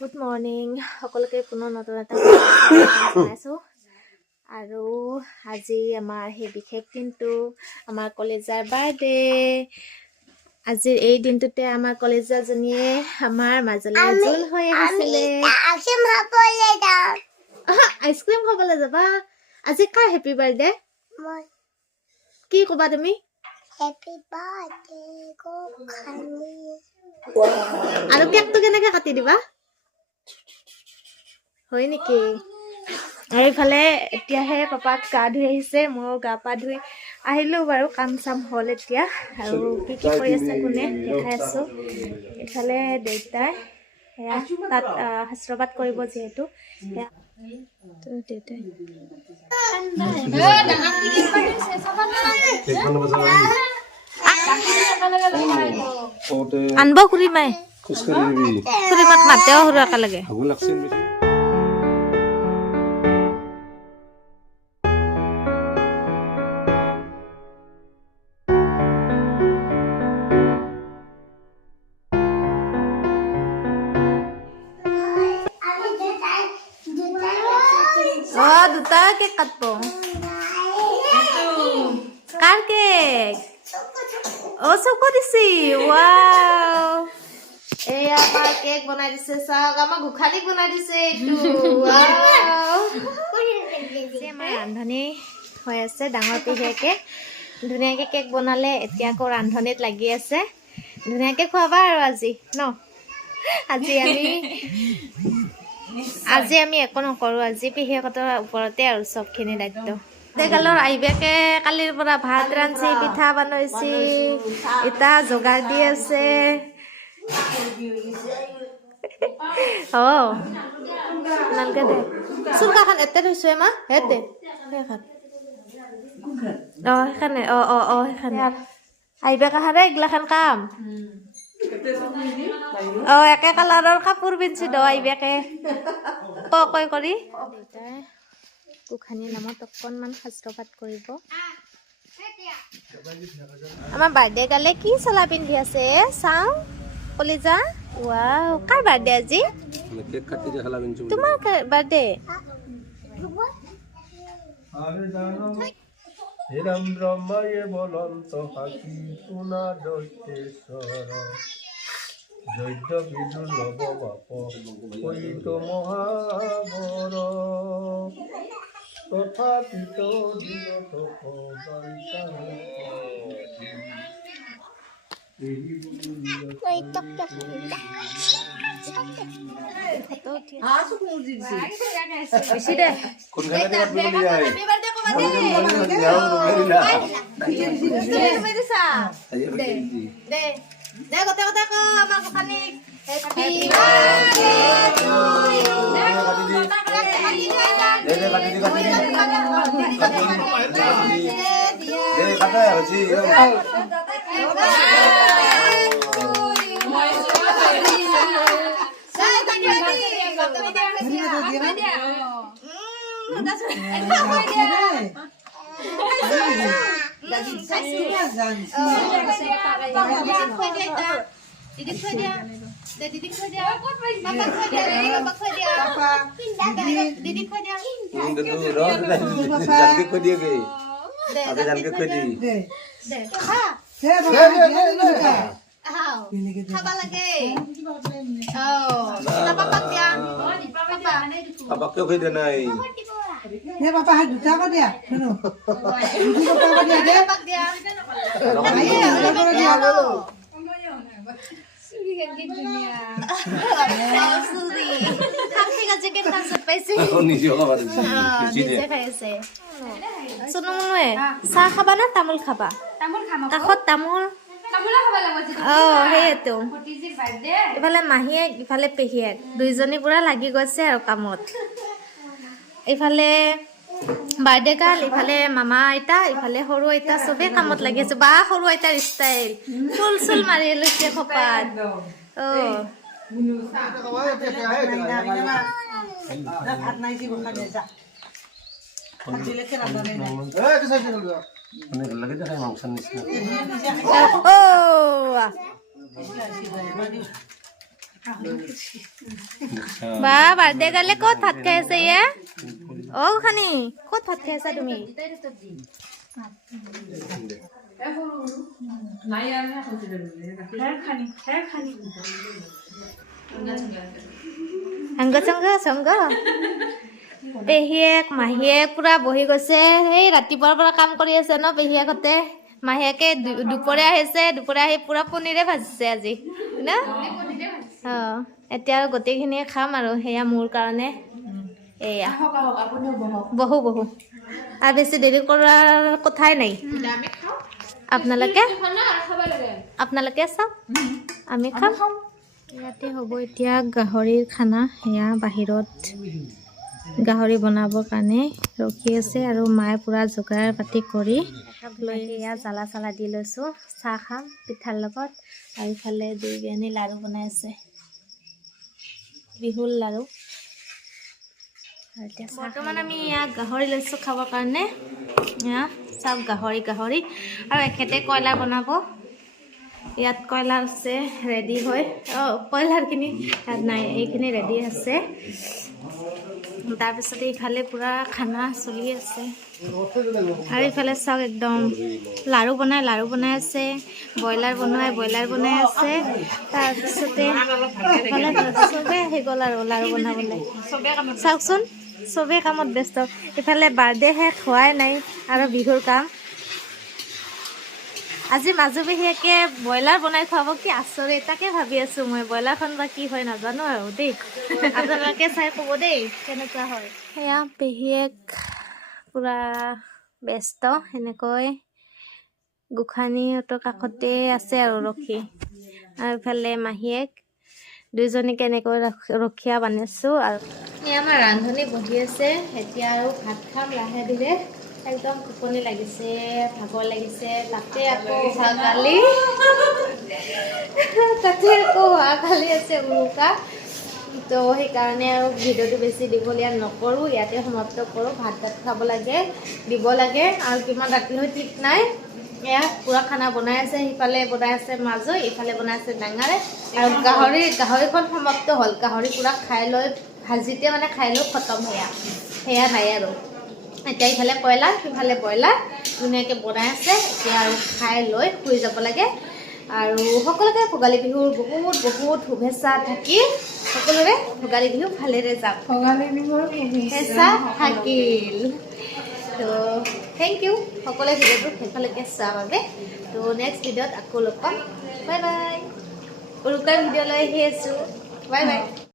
Good morning. সকলোকে পুনৰ নতুন এটা জনাইছোঁ আৰু আজি আমাৰ সেই বিশেষ দিনটো আমাৰ কলেজৰ বাৰ্থডে। আজিৰ এই দিনটোতে আমাৰ কলেজৰজনীয়ে আমাৰ মাজলৈ জোল হৈ আহিছিলে। আইচক্ৰীম খাবলৈ যাবা? আজি কাৰ হেপী বাৰ্থডে? কি ক'বা তুমি? Happy birthday, Gokhani. আৰু কেকটো কেনেকৈ কাটি দিবা? হয় নেকি? আৰু ইফালে এতিয়াহে পাপাক গা ধুই আহিছে, ময়ো গা পা ধুই আহিলোঁ বাৰু। কাম চাম হ'ল এতিয়া আৰু কি কি কৰি আছে কোনে দেখাই আছোঁ। ইফালে দেউতাই সেয়া তাত শাস্ত্ৰপাত কৰিব যিহেতু সেয়া দেউতাই আনব খুৰীমাই খুৰীমাক মাতেও সৰু একেলগে। দুটা কেক কাটব। কাৰ কেক? চকু দিছি। ৱাও, এয়া আমাৰ কেক বনাই দিছে। চাওক, আমাৰ গোখালিক বনাই দিছে এইটো। আমাৰ ৰান্ধনি হৈ আছে, ডাঙৰ পেহীয়েকে ধুনীয়াকে কেক বনালে। এতিয়া আকৌ ৰান্ধনিত লাগি আছে। ধুনীয়াকে খুৱাবা আৰু আজি ন? আজি আমি একো নকৰোঁ। আজি পেহীয়েকহঁতৰ ওপৰতে আৰু চবখিনি দায়িত্ব। গালৰ আইবেকে কালিৰ পৰা ভাত ৰান্ধছি, পিঠা বনাইছি, ইটা যোগাৰ দি আছে। নালকে দে চুৰকাখন এতে থৈছো এমা হেতে সেইখন সেইখানে সেইখানে আইবেক আহাৰে এইগিলাখান কাম। একে কালাৰৰ কাপোৰ পিন্ধছি দ আইবেকে কৈ কৰি। দেউতাই গোখানিৰ নামত অকণমান শাস্ত্ৰপাত কৰিব। আমাৰ বাৰ্থডে গালে কি চলা পিন্ধি আছে চাওঁ কলিজা। ৱাও, কাৰ বাৰ্থডে আজি? তোমাৰ বাৰ্থডে? হিরম ব্রহ্মায়ে বলন্ত হাকি পুনা দৈতেশ্বর দৈত্য বিদুর্লভ বাপ কৈত মহাবর তথাপিত দিনত চাহ খাবা না তামোল খাবা? কাষত তামোল। সেইটো ইফালে মাহীয়েক ইফালে পেহীয়েক দুইজনী পুৰা লাগি গৈছে আৰু কামত। ইফালে বাৰ্থডে গাল, ইফালে মামা আইতা, ইফালে সৰু আইতা, চবে কামত লাগি আছে। বা সৰু আইতাৰ ষ্টাইল ফুল চুল মাৰি লৈছে খপাত। বা বাৰ্থডে গালে ক'ত ভাত খাই আছে ইয়া অ' খানি ক'ত ভাত খাই আছা তুমি সংগ পেহীয়েক মাহীয়েক পুৰা বহি গৈছে সেই ৰাতিপুৱাৰ পৰা কাম কৰি আছে ন পেহীয়েকহঁতে মাহীয়েকে দুপৰীয়া আহিছে দুপৰীয়া আহি পুৰা পনীৰে ভাজিছে আজি ন অঁ এতিয়া আৰু গোটেইখিনিয়ে খাম আৰু সেয়া মোৰ কাৰণে এয়া বহু আৰু বেছি দেৰি কৰাৰ কথাই নাই আপোনালোকে চাওক আমি খাম ইয়াতে হ'ব এতিয়া গাহৰিৰ খানা সেয়া বাহিৰত গাহৰি বনাবৰ কাৰণে ৰখি আছে আৰু মায়ে পুৰা যোগাৰ পাতি কৰি লৈ এয়া জ্বালা চালা দি লৈছোঁ চাহ খাম পিঠাৰ লগত আৰু ইফালে দুই বিৰিয়ানী লাড়ু বনাই আছে বিহুৰ লাড়ু বৰ্তমান আমি ইয়াত গাহৰি লৈছোঁ খাবৰ কাৰণে এয়া চাওক গাহৰি আৰু এখেতে কয়লা বনাব ইয়াত কয়লা আছে ৰেডি হৈ অঁ কয়লাৰখিনি ইয়াত নাই এইখিনি ৰেডি আছে তাৰপিছতে ইফালে পুৰা খানা চলি আছে আৰু ইফালে চাওক একদম লাড়ু বনাই আছে ব্ৰইলাৰ বনাই আছে তাৰপিছতে চবেই আহি গ'ল আৰু লাড়ু বনাবলৈ চাওকচোন চবেই কামত ব্যস্ত ইফালে বাৰ্থডে শেষ হোৱাই নাই আৰু বিহুৰ কাম আজি মাজু পেহীয়েকে ব্ৰইলাৰ বনাই খুৱাব কি আচৰিত তাকে ভাবি আছোঁ মই ব্ৰইলাৰখন বা কি হয় নাজানো আৰু দেই আপোনালোকে চাই ক'ব দেই কেনেকুৱা হয় সেয়া পেহীয়েক পুৰা ব্যস্ত সেনেকৈ গোসাঁনীহঁতৰ কাষতে আছে আৰু ৰখি আৰু ইফালে মাহীয়েক দুইজনীকে এনেকৈ ৰখীয়া বান্ধিছোঁ আৰু এই আমাৰ ৰান্ধনী বহি আছে এতিয়া আৰু ভাত খাম লাহে ধীৰে একদম টোপনি লাগিছে ভাগৰ লাগিছে তাতে আকৌ অহাকালি আছে উৰুকা তো সেইকাৰণে আৰু ভিডিঅ'টো বেছি দীঘলীয়া নকৰোঁ ইয়াতে সমাপ্ত কৰোঁ ভাত খাব লাগে দিব লাগে আৰু কিমান ৰাতি হয় ঠিক নাই এয়া পুৰা খানা বনাই আছে সিফালে বনাই আছে মাজু ইফালে বনাই আছে ডাঙৰে আৰু গাহৰিখন সমাপ্ত হ'ল গাহৰি পুৰা খাই লৈ ভাজিতে মানে খাই লৈ খতম সেয়া নাই আৰু এতিয়া ইফালে কয়লা সিফালে ব্ৰইলাৰ ধুনীয়াকৈ বনাই আছে এতিয়া আৰু খাই লৈ শুই যাব লাগে আৰু সকলোকে ভোগালী বিহুৰ বহুত শুভেচ্ছা থাকি সকলোৰে ভোগালী বিহু ভালেৰে যাওক ভোগালী বিহুৰ শুভেচ্ছা থাকিল তো থেংক ইউ সকলোৱে ভিডিঅ'টো সেইফালৈকে চোৱাৰ বাবে তো নেক্সট ভিডিঅ'ত আকৌ লগ পাম বাই বাই উৰুকাৰ ভিডিঅ' লৈ আহি আছোঁ বাই বাই